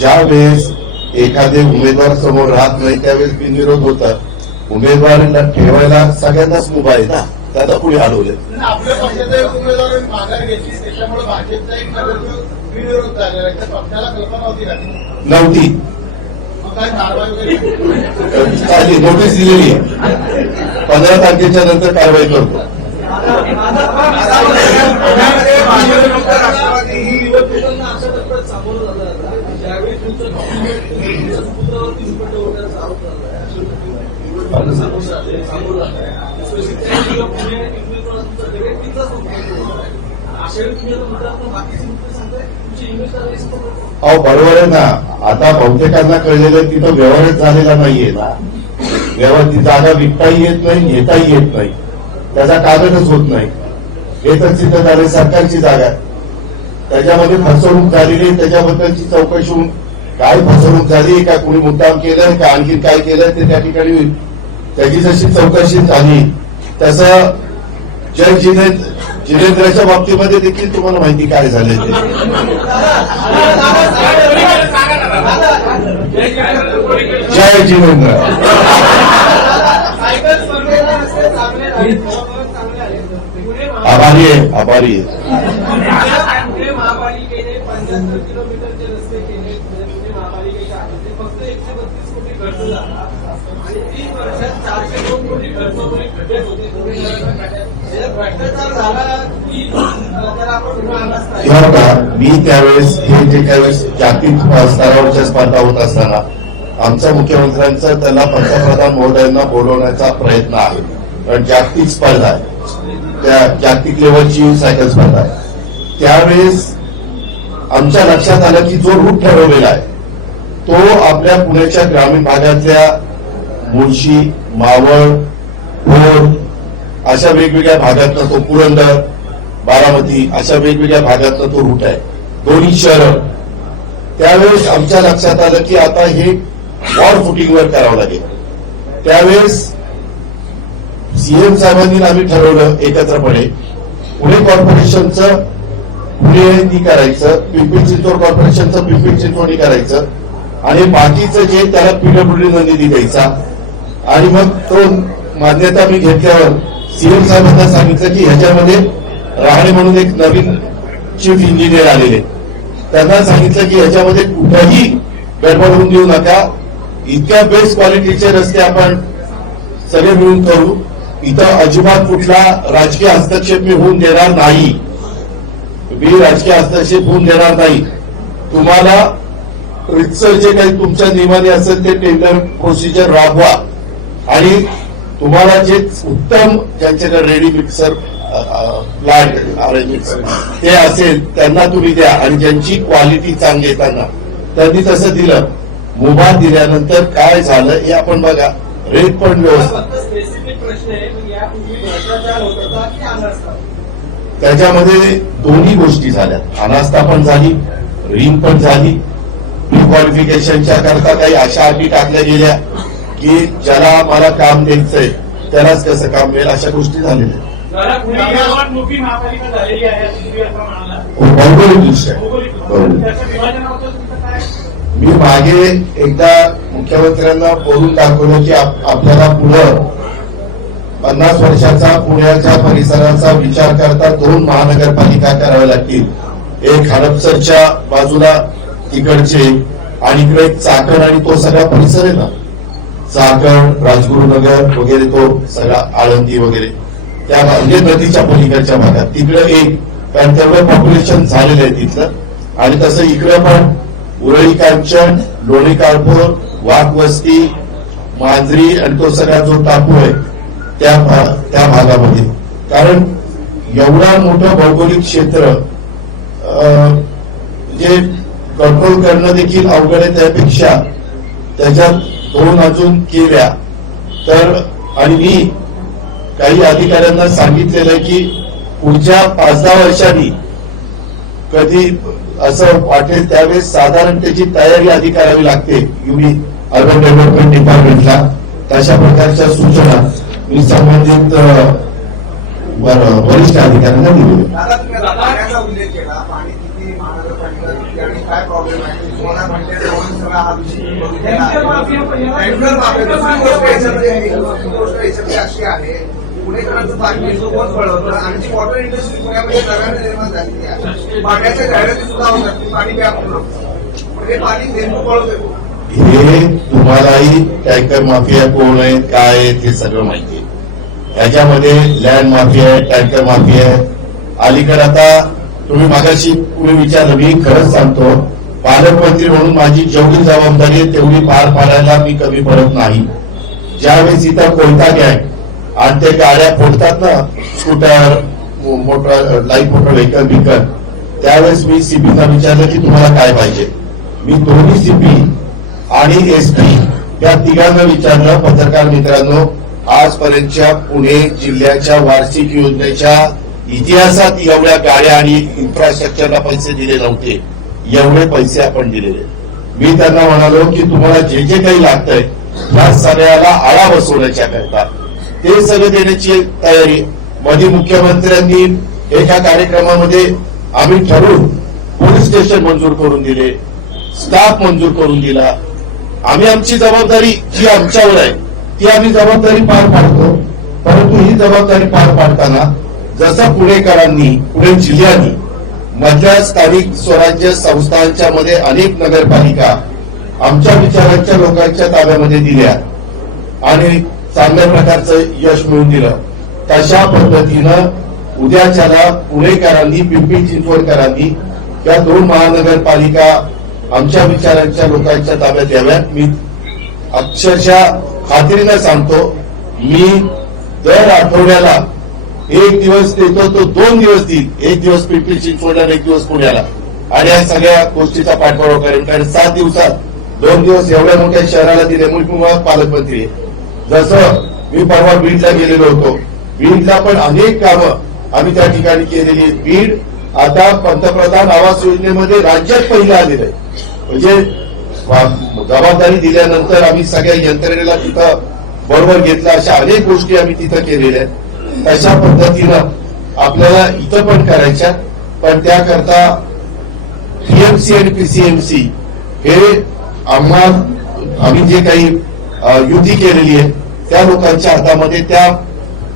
ज्या वेळेस एखादे उमेदवार समोर राहत नाही त्यावेळेस बिनविरोध होतात. उमेदवारांना ठेवायला सगळ्यांनाच मुभा आहे ना, त्याला पुढे अडवले. आपल्या पक्षाचा उमेदवार माघार घेतली त्याच्यामुळे भाजपचा एक नगरसेवक बिनविरोध झालेला आहे. पक्षाला कल्पना होती का? नव्हती. मग काय कारवाई वगैरे नोटीस दिलेली आहे. 15 तारखेच्या नंतर कारवाई करतो. राष्ट्रवादी ही निवडणुकांना अशा टप्प्यात सामोरं झालं जातं ज्यावेळी तुमचं पुत्रावरती दुपट्टा होण्याचा आरोप झाला आहे. सामोरं जात आहे पुणे तुमचा व्यक्तीचाच अशा वेळी तुम्ही बाकीचे मुद्दे सांगताय तुमची इमेज अहो बरोबर आहे ना. आता बहुतेकांना कळलेलं तिथं व्यवहारच झालेला नाहीये ना. व्यवहार ती जागा विकताही येत नाही, घेताही येत नाही, त्याचा कागदच होत नाही. हे तर सिद्ध झाले सरकारची जागा आहे. त्याच्यामध्ये फसवणूक झालेली, त्याच्याबद्दलची चौकशी होऊन काय फसवणूक झाली का, कोणी मुद्दाम केलंय का, आणखी काय केलंय ते त्या ठिकाणी होईल. त्याची जशी चौकशी झाली तसं जय जिनेंद्रच्या बाबतीमध्ये देखील तुम्हाला माहिती काय झालंय ते. जय जिनेंद्र आभारी आहे, आभारी आहे. महापालिकेने 75 किलोमीटरचे रस्ते केले. पुणे महापालिकेच्या ते फक्त 132 कोटी खर्च झाला आणि 3 वर्षात 402 कोटी खर्च होऊन खड्डे होते. भ्रष्टाचार झाला की त्याला आपण मी त्यावेळेस हे जे त्यावेळेस जागतिक स्तरावरच्या स्पर्धा होत असताना आमच्या मुख्यमंत्र्यांचा त्यांना पंतप्रधान महोदयांना बोलवण्याचा प्रयत्न आहे. कारण जागतिक स्पर्धा आहे, त्या जागतिक लेवलची सायकल स्पर्धा आहे. त्यावेळेस आमच्या लक्षात आलं की जो रूट ठरवलेला आहे तो आपल्या पुण्याच्या ग्रामीण भागातल्या मुळशी, मावळ, भोर अशा वेगवेगळ्या भागातनं तो पुरंदर, बारामती अशा वेगवेगळ्या भागातनं तो रूट आहे, दोन्ही शहरं. त्यावेळेस आमच्या लक्षात आलं की आता हे वॉर फुटिंगवर करावं लागेल. त्यावेळेस सीएम साहेबांनी आम्ही ठरवलं एकत्रपणे पुणे कॉर्पोरेशनचं पुणे करायचं, पिंपरी चिंचवड कॉर्पोरेशनचं पिंपरी चिंचवड करायचं आणि बाकीचं जे त्याला पीडब्ल्यूडी निधी द्यायचा. आणि मग तो मान्यता मी घेतल्यावर सीएम साहेबांना सांगितलं की ह्याच्यामध्ये राहणे म्हणून एक नवीन चीफ इंजिनियर आलेले, त्यांना सांगितलं की ह्याच्यामध्ये कुठेही गडबड होऊन देऊ नका. इतक्या बेस्ट क्वालिटीचे रस्ते आपण सगळे मिळून करू. इथं अजिबात कुठला राजकीय हस्तक्षेप मी होऊन देणार नाही. मी राजकीय हस्तक्षेप होऊन देणार नाही. तुम्हाला रितसर जे काही तुमच्या नियमाने असेल ते टेंडर प्रोसिजर राबवा आणि तुम्हाला जे उत्तम ज्यांच्याकडे रेडी मिक्सर प्लांट मिक्सर ते असेल त्यांना तुम्ही द्या. आणि ज्यांची क्वालिटी चांगली आहे त्यांनी तसं दिलं. मुभा दिल्यानंतर काय झालं हे आपण बघा. रेट पण व्यवस्थित. त्याच्यामध्ये दोन्ही गोष्टी झाल्या, अनास्था पण झाली, रिंग पण झाली. क्वालिफिकेशनच्या करता काही अशा अटी टाकल्या गेल्या की ज्याला मला काम द्यायचंय त्यालाच कसं काम मिळेल, अशा गोष्टी झालेल्या. मी मागे एकदा मुख्यमंत्र्यांना बोलून दाखवलं की आपल्याला पुढं 50 वर्षाचा पुण्याच्या परिसराचा विचार करता 2 महानगरपालिका कराव्या लागतील. एक हडपसरच्या बाजूला तिकडचे आणि इकडे चाकण आणि तो सगळा परिसर आहे ना, चाकण, राजगुरुनगर वगैरे तो सगळा आळंदी वगैरे त्या म्हणजे नदीच्या पलीकडच्या भागात तिकडं एक, कारण तेवढं पॉप्युलेशन झालेलं आहे तिथलं. आणि तसं इकडं पण उरळी कांचन, लोणी काळभोर, वाघवस्ती, मांजरी आणि तो सगळा जो टापू आहे त्या भागामध्ये. कारण एवढा मोठं भौगोलिक क्षेत्र जे कंट्रोल करणं देखील अवघड आहे. त्यापेक्षा त्याच्यात 2 अजून केल्या तर. आणि मी काही अधिकाऱ्यांना सांगितलेलं आहे की पुढच्या 5-10 वर्षांनी कधी असं वाटेल त्यावेळेस साधारण त्याची तयारी आधी करावी लागते युबी अर्बन डेव्हलपमेंट डिपार्टमेंटला. तशा प्रकारच्या सूचना मी संबंधित वरिष्ठ अधिकाऱ्यांना दिलेल्या. उल्लेख केला पाणी किती महानगरपालिका आणि काय प्रॉब्लेम आहे असताना भांड्याचा सगळा हा विषय बघितलेला आहे. टँकर माफिया दुसरी गोष्ट याच्यामध्ये अशी आहे, पुणेकरांचं पाणी कोण पळवतं आणि ती वॉटर इंडस्ट्री पुण्यामध्ये नव्याने निर्माण झालेली आहे. पाण्याच्या जाहिराती सुद्धा होतात, पाणी प्या म्हणून, पण हे पाणी नेमकं पळवतं. हे तुम्हालाही टँकर माफिया कोण आहेत, काय आहेत हे सगळं माहिती आहे. त्याच्यामध्ये लँड माफिया आहे, टँकर माफिया आहे. अलीकडे आता तुम्ही मागाशी पुढे विचारलं, मी खरंच सांगतो, पालकमंत्री म्हणून माझी जेवढी जबाबदारी आहे तेवढी पार पाडायला मी कमी पडत नाही. ज्यावेळेस इथं कोणता गँग आणि ते गाड्या फोडतात ना, scooter, motor, light motor vehicle बिकल, त्यावेळेस मी सीपीला विचारलं की तुम्हाला काय पाहिजे. मी दोन्ही सीपी आणि एसपी या तिघांना विचारलं, पत्रकार मित्रांनो, आजपर्यंतच्या पुणे जिल्ह्याच्या वार्षिक योजनेच्या इतिहासात एवढ्या गाड्या आणि इन्फ्रास्ट्रक्चरला पैसे दिले नव्हते, एवढे पैसे आपण दिलेले. मी त्यांना म्हणालो की तुम्हाला जे जे काही लागतंय या सगळ्याला आळा बसवण्याच्या करता ते सगळं देण्याची तयारी. मध्ये मुख्यमंत्र्यांनी एका कार्यक्रमामध्ये आम्ही ठरवून पोलीस स्टेशन मंजूर करून दिले, स्टाफ मंजूर करून दिला. आम्ही आमची जबाबदारी जी आमच्यावर आहे ती आम्ही जबाबदारी पार पाडतो. परंतु ही जबाबदारी पार पाडताना जसं पुणेकरांनी, पुणे जिल्ह्यानी मधल्या स्थानिक स्वराज्य संस्थांच्या मध्ये अनेक नगरपालिका आमच्या विचारांच्या लोकांच्या ताब्यामध्ये दिल्या आणि चांगल्या प्रकारचं यश मिळवून दिलं, तशा पद्धतीनं उद्याच्याला पुणेकरांनी, पिंपरी चिंचवडकरांनी या 2 महानगरपालिका आमच्या विचारांच्या लोकांच्या ताब्यात याव्यात. मी अक्षरशः खात्रीनं सांगतो, मी दर आठवड्याला 1 दिवस देतो, तो 2 दिवस देईल. 1 दिवस पिंपरी चिंचवडला, 1 दिवस पुण्याला, आणि या सगळ्या गोष्टीचा पाठपुरावा करेन. कारण 7 दिवसात 2 दिवस एवढ्या मोठ्या शहराला दिले. मुळात पालकमंत्री आहे. जसं मी परवा बीडला गेलेलो होतो, बीडला पण अनेक कामं आम्ही त्या ठिकाणी केलेली आहेत. बीड आता पंतप्रधान आवास योजनेमध्ये राज्यात पहिलं आलेलं आहे. म्हणजे जबाबदारी दिल्यानंतर आम्ही सगळ्या यंत्रणेला तिथं बरोबर घेतलं. अशा अनेक गोष्टी आम्ही तिथं केलेल्या आहेत. तशा पद्धतीनं आपल्याला इथं पण करायच्या, पण त्याकरता पीएमसी आणि पीसीएमसी हे आम्ही जे काही युती केलेली आहे त्या लोकांच्या हातामध्ये, त्या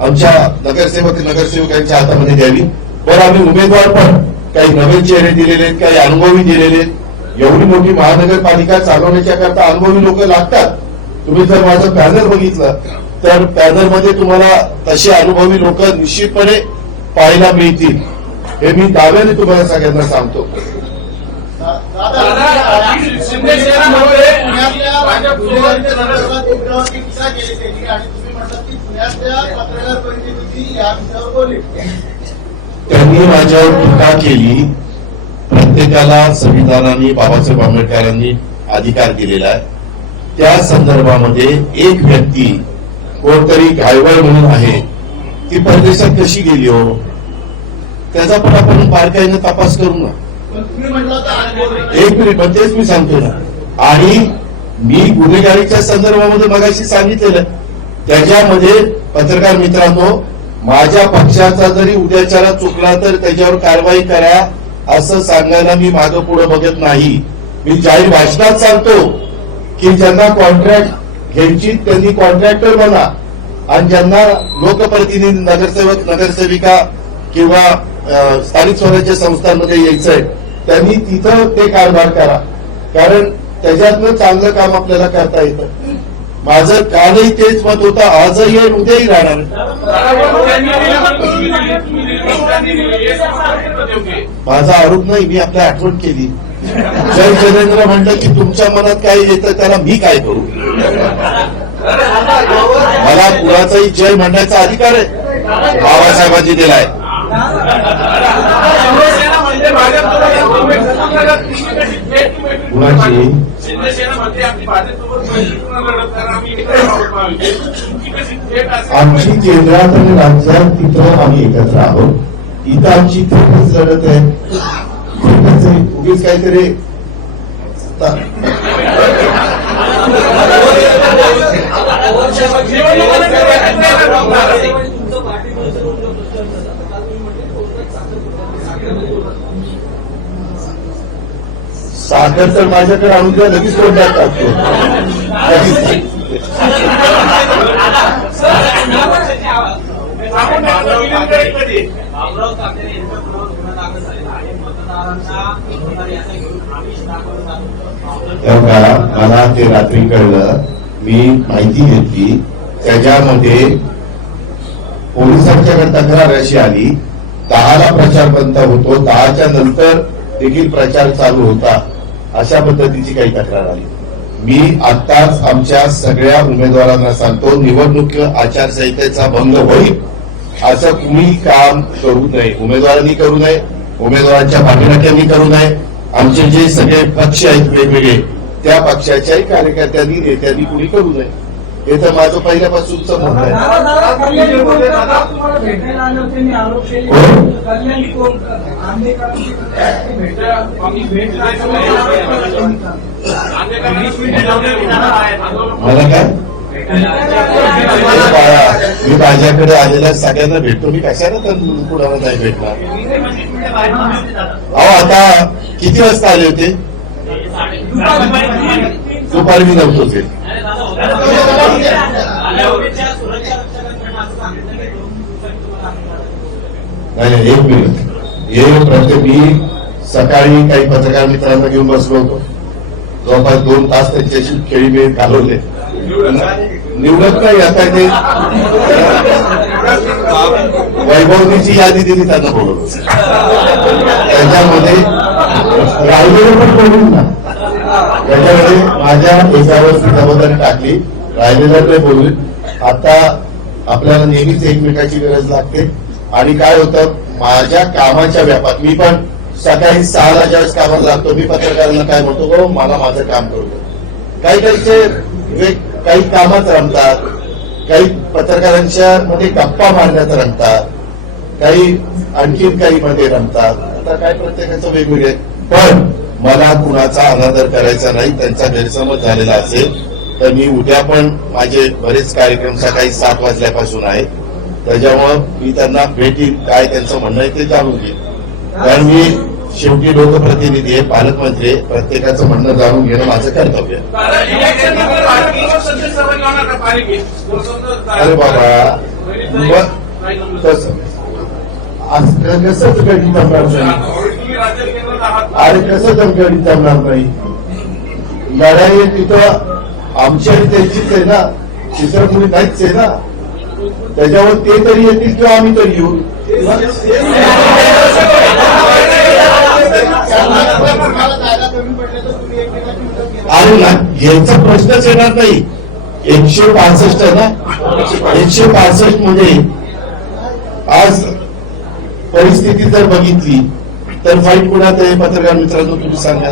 आमच्या नगरसेवकांच्या हातामध्ये द्यावी. बरं, आम्ही उमेदवार पण काही नवे चेहरे दिलेले आहेत, काही अनुभवी दिलेले आहेत. एवढी मोठी महानगरपालिका चालवण्याच्या करता अनुभवी लोक लागतात. तुम्ही जर माझं पॅनल बघितलं तर पॅनलमध्ये तुम्हाला तसे अनुभवी लोक निश्चितपणे पाहायला मिळतील, हे मी दाव्याने तुम्हाला सगळ्यांना सांगतो. शिंदे शहरामध्ये त्यांनी माझ्यावर टीका केली. प्रत्येकाला संविधानाने, बाबासाहेब आंबेडकरांनी अधिकार दिलेला आहे. त्या संदर्भामध्ये एक व्यक्ती कोणतरी घायवळ म्हणून आहे, ती परदेशात कशी गेली हो, त्याचा पण आपण बारकाईनं तपास करू ना. एक मिनिट, पण तेच मी सांगतो ना. आणि मी गुन्हेगारीच्या संदर्भामध्ये मगाशी सांगितलेलं, त्याच्यामध्ये पत्रकार मित्रांनो, माझ्या पक्षाचा जरी उद्याच्याला चुकला तर त्याच्यावर कारवाई करा असं सांगायला मी मागं पुढे बघत नाही. मी जाहीर भाषणात सांगतो की ज्यांना कॉन्ट्रॅक्ट घ्यायची त्यांनी कॉन्ट्रॅक्टर बना, आणि ज्यांना लोकप्रतिनिधी, नगरसेवक, नगरसेविका किंवा स्थानिक स्वराज्य संस्थांमध्ये यायचंय त्यांनी तिथं ते कारभार करा, कारण त्याच्यातनं चांगलं काम आपल्याला करता येतं. माझं कालही तेच मत होतं, आजही आणि उद्याही राहणार. माझा आरोप नाही, मी आपल्या आठवण केली. जय जितेंद्र म्हणलं की तुमच्या मनात काय येतं त्याला मी काय करू. मला कुणाचाही जय म्हणण्याचा अधिकार आहे, बाबासाहेबांनी दिलाय. कुणाची आमची केंद्रात आणि राज्यात तिथं आम्ही एकत्र आहोत. इथं आमची थेटच लढत आहे. उगीच काहीतरी साखर तर माझ्याकडे आणून द्या, लगेच तोंडात टाकतो. लगेच नाही. बाबुराव ठाकरे यांच्याकडून गुन्हा दाखल झालेला आहे. मतदारांना याचा घेऊन आमिष दाखवलं जातं. तेव्हा मला ते रात्री कळलं, मी माहिती घेतली, त्याच्यामध्ये पोलिसांच्याकडे तक्रार अशी आली, 10ला प्रचार बंद होतो, 10च्या नंतर देखील प्रचार चालू होता, अशा पद्धतीची काही तक्रार आली. मी आत्ताच आमच्या सगळ्या उमेदवारांना सांगतो, निवडणूक आचारसंहितेचा भंग होईल असं कुणी काम करू नये. उमेदवारांनी करू नये, उमेदवारांच्या पाठीराख्यांनी करू नये. आमचे जे सगळे पक्ष आहेत वेगवेगळे, त्या पक्षाच्याही कार्यकर्त्यांनी नेत्यांनी कुणी करू नये. हे तर माझं पहिल्यापासूनच म्हणणं आहे. तुम्हाला भेटायला आले होते, मी आरोप केले. कोण? कल्याणी कोण आंबेडकरांची मला काय मी माझ्याकडे आलेल्या सगळ्यांना भेटतो. मी कशाला तर कुणाला नाही भेटणार. अहो आता किती वाजता आले होते? दुपारी मी नव्हतोच येत. नाही, एक मिनिट. हे प्रत्येक मी सकाळी काही पत्रकार मित्रांना घेऊन बसलो होतो. जवळपास 2 तास त्यांच्याशी खेळी मी घालवले. निवडत नाही. आता ते वैभवनीची यादी दिली, त्यांना बोलवलं. त्याच्यामध्ये राहिलेलं पण बोलून ना, त्याच्यामध्ये माझ्या एकावर जबाबदारी टाकली, राहिलेलं ते बोलून. आता आपल्याला नेहमीच एकमेकाची गरज लागते. आणि काय होतं, माझ्या कामाच्या व्यापात मी पण सकाळी 6ला ज्यावेळेस कामाला लागतो, मी पत्रकारांना काय म्हणतो, हो मला माझं काम करू दे. काही कामात रमतात, काही पत्रकारांच्या मध्ये गप्पा मारण्यात रमतात, काही आणखीन काही मध्ये रमतात. आता काय प्रत्येकाचं वेगवेगळे. पण मला कुणाचा अनादर करायचा नाही. त्यांचा गैरसमज झालेला असेल तर मी उद्या पण माझे बरेच कार्यक्रम सकाळी 7 वाजल्यापासून आहेत. त्याच्यामुळं मी त्यांना भेटीन, काय त्यांचं म्हणणं आहे ते जाणून घेईन. कारण मी शेवटी लोकप्रतिनिधी आहे, पालकमंत्री आहे. प्रत्येकाचं म्हणणं जाणून घेणं माझं कर्तव्य आहे. अरे बाबा, कसं गडी जमणार नाही? अरे कसं गडी जमणार नाही? लढाई तिथं आमची आणि त्यांचीच आहे ना, चित्र कुणी नाहीच आहे ना. त्याच्यावर ते तरी येतील किंवा आम्ही तरी येऊ. अरे ना, याचा प्रश्नच येणार नाही. 165 आहे ना, 165 म्हणजे आज परिस्थिती जर बघितली तर फाईट कुणात आहे? पत्रकार मित्रांनो तुम्ही सांगा.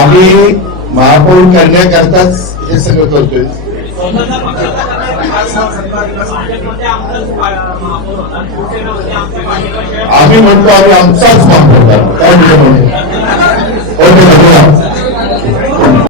आम्ही महापौर करण्याकरताच हे सगळं करतोय. आम्ही म्हणतो आम्ही आमचाच महापौर काय म्हणतो.